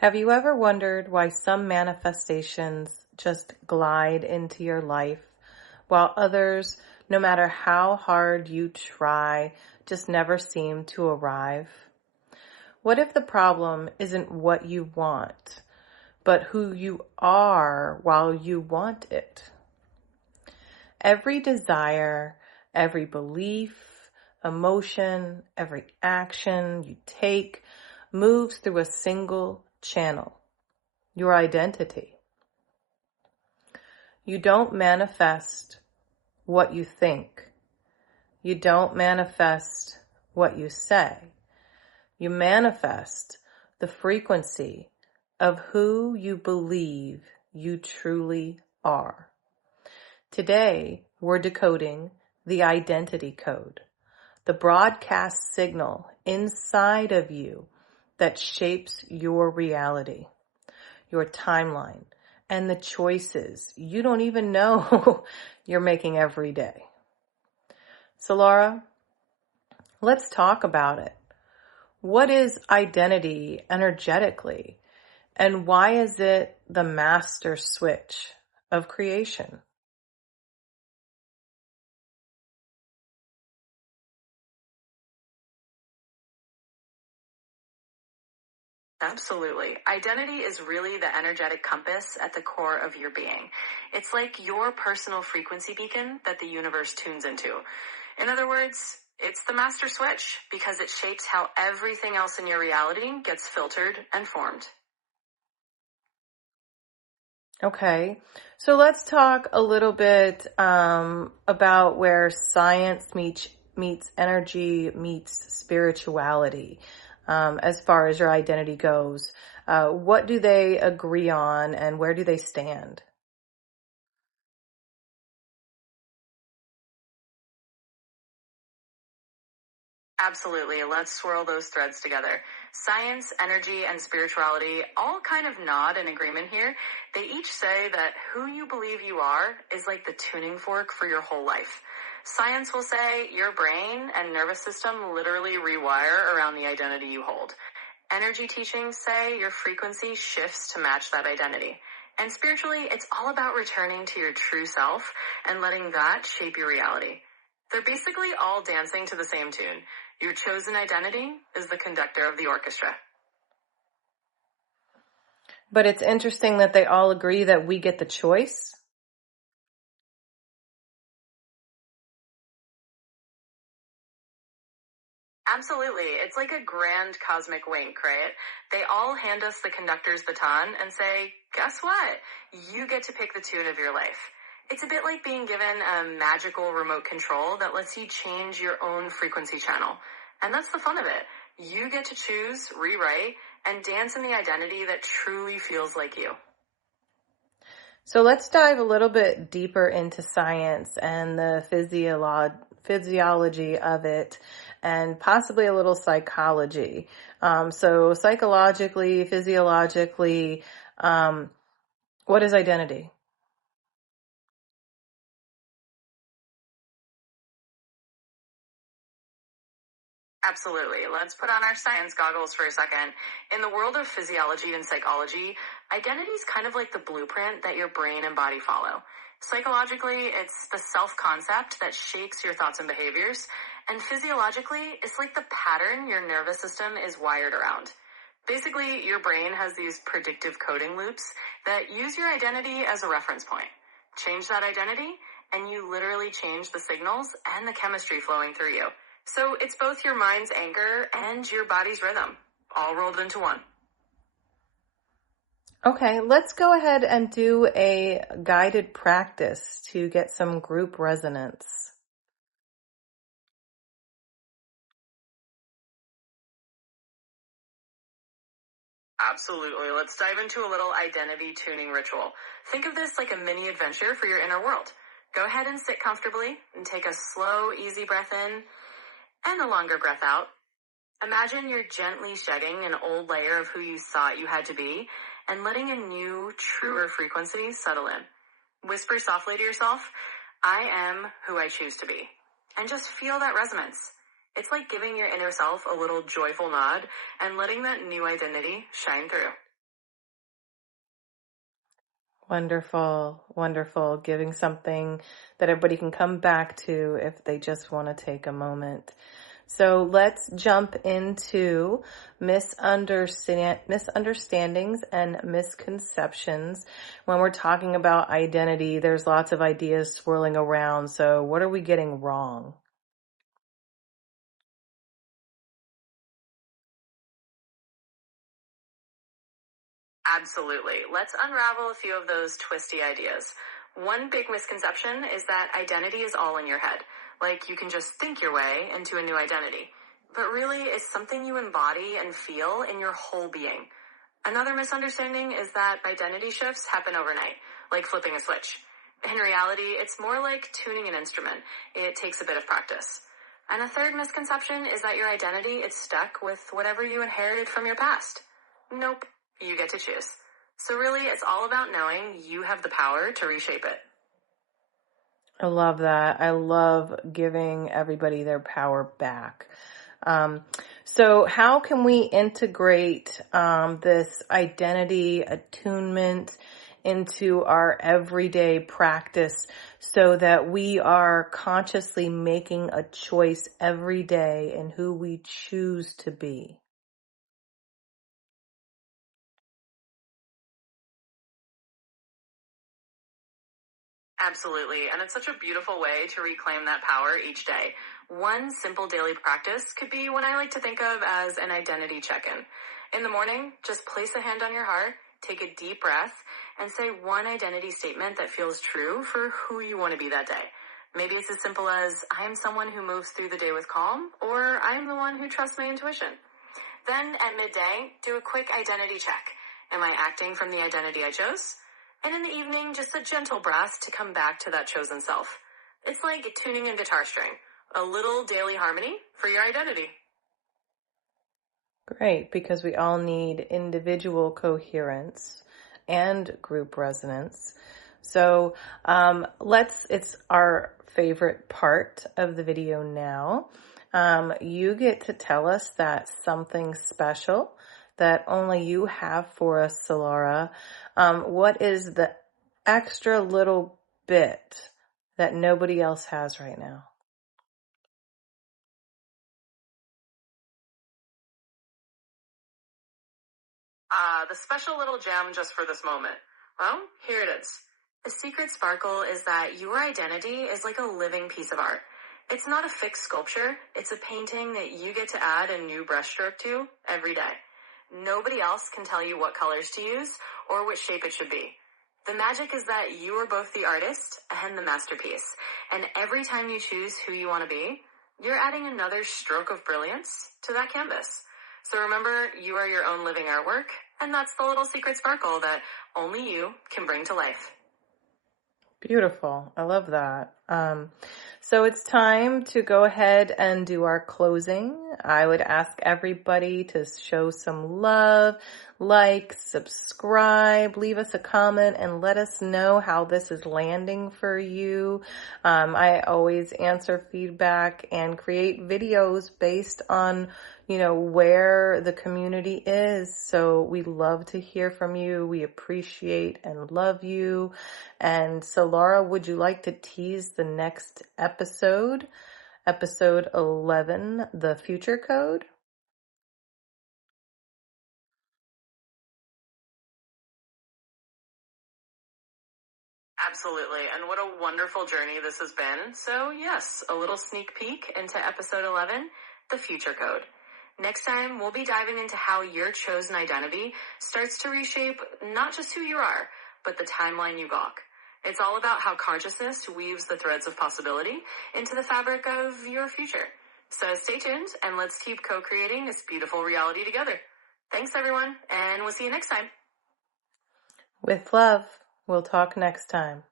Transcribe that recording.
Have you ever wondered why some manifestations just glide into your life while others, no matter how hard you try, just never seem to arrive? What if the problem isn't what you want, but who you are while you want it? Every desire, every belief, emotion, every action you take moves through a single channel, your identity. You don't manifest what you think. You don't manifest what you say. You manifest the frequency of who you believe you truly are. Today, we're decoding the identity code, the broadcast signal inside of you that shapes your reality, your timeline, and the choices you don't even know you're making every day. Solara, let's talk about it. What is identity energetically, and why is it the master switch of creation? Absolutely. Identity is really the energetic compass at the core of your being. It's like your personal frequency beacon that the universe tunes into. In other words, it's the master switch because it shapes how everything else in your reality gets filtered and formed. Okay, so let's talk a little bit about where science meets energy, meets spirituality. As far as your identity goes, what do they agree on and where do they stand? Absolutely. Let's swirl those threads together. Science, energy, and spirituality all kind of nod in agreement here. They each say that who you believe you are is like the tuning fork for your whole life. Science will say your brain and nervous system literally rewire around the identity you hold. Energy teachings say your frequency shifts to match that identity. And spiritually, it's all about returning to your true self and letting that shape your reality. They're basically all dancing to the same tune. Your chosen identity is the conductor of the orchestra. But it's interesting that they all agree that we get the choice. Absolutely. It's like a grand cosmic wink, right? They all hand us the conductor's baton and say, guess what? You get to pick the tune of your life. It's a bit like being given a magical remote control that lets you change your own frequency channel. And that's the fun of it. You get to choose, rewrite, and dance in the identity that truly feels like you. So let's dive a little bit deeper into science and the physiology of it, and possibly a little psychology. So psychologically, physiologically, what is identity? Absolutely. Let's put on our science goggles for a second. In the world of physiology and psychology, identity is kind of like the blueprint that your brain and body follow. Psychologically, it's the self-concept that shapes your thoughts and behaviors. And physiologically, it's like the pattern your nervous system is wired around. Basically, your brain has these predictive coding loops that use your identity as a reference point. Change that identity, and you literally change the signals and the chemistry flowing through you. So it's both your mind's anchor and your body's rhythm, all rolled into one. Okay, let's go ahead and do a guided practice to get some group resonance. Absolutely. Let's dive into a little identity tuning ritual. Think of this like a mini adventure for your inner world. Go ahead and sit comfortably and take a slow, easy breath in and a longer breath out. Imagine you're gently shedding an old layer of who you thought you had to be and letting a new, truer frequency settle in. Whisper softly to yourself, I am who I choose to be. And just feel that resonance. It's like giving your inner self a little joyful nod and letting that new identity shine through. Wonderful, wonderful. Giving something that everybody can come back to if they just want to take a moment. So let's jump into misunderstandings and misconceptions. When we're talking about identity, there's lots of ideas swirling around. So what are we getting wrong? Absolutely. Let's unravel a few of those twisty ideas. One big misconception is that identity is all in your head. Like you can just think your way into a new identity. But really, it's something you embody and feel in your whole being. Another misunderstanding is that identity shifts happen overnight, like flipping a switch. In reality, it's more like tuning an instrument. It takes a bit of practice. And a third misconception is that your identity is stuck with whatever you inherited from your past. Nope, you get to choose. So really, it's all about knowing you have the power to reshape it. I love that. I love giving everybody their power back. So how can we integrate this identity attunement into our everyday practice so that we are consciously making a choice every day in who we choose to be? Absolutely, and it's such a beautiful way to reclaim that power each day. One simple daily practice could be what I like to think of as an identity check-in. In the morning, just place a hand on your heart, take a deep breath, and say one identity statement that feels true for who you want to be that day. Maybe it's as simple as, I am someone who moves through the day with calm, or I am the one who trusts my intuition. Then at midday, do a quick identity check. Am I acting from the identity I chose? And in the evening, just a gentle breath to come back to that chosen self. It's like tuning a guitar string, a little daily harmony for your identity. Great, because we all need individual coherence and group resonance. So it's our favorite part of the video now. You get to tell us that something special that only you have for us, Solara. What is the extra little bit that nobody else has right now? The special little gem just for this moment. Well, here it is. The secret sparkle is that your identity is like a living piece of art. It's not a fixed sculpture. It's a painting that you get to add a new brushstroke to every day. Nobody else can tell you what colors to use or which shape it should be. The magic is that you are both the artist and the masterpiece. And every time you choose who you want to be, you're adding another stroke of brilliance to that canvas. So remember, you are your own living artwork, and that's the little secret sparkle that only you can bring to life. Beautiful. I love that. So it's time to go ahead and do our closing. I would ask everybody to show some love, like, subscribe, leave us a comment, and let us know how this is landing for you. I always answer feedback and create videos based on where the community is. So we love to hear from you. We appreciate and love you. And Solara, would you like to tease the next episode? Episode 11, the future code? Absolutely, and what a wonderful journey this has been. So yes, a little sneak peek into episode 11, the future code. Next time, we'll be diving into how your chosen identity starts to reshape not just who you are, but the timeline you walk. It's all about how consciousness weaves the threads of possibility into the fabric of your future. So stay tuned, and let's keep co-creating this beautiful reality together. Thanks, everyone, and we'll see you next time. With love. We'll talk next time.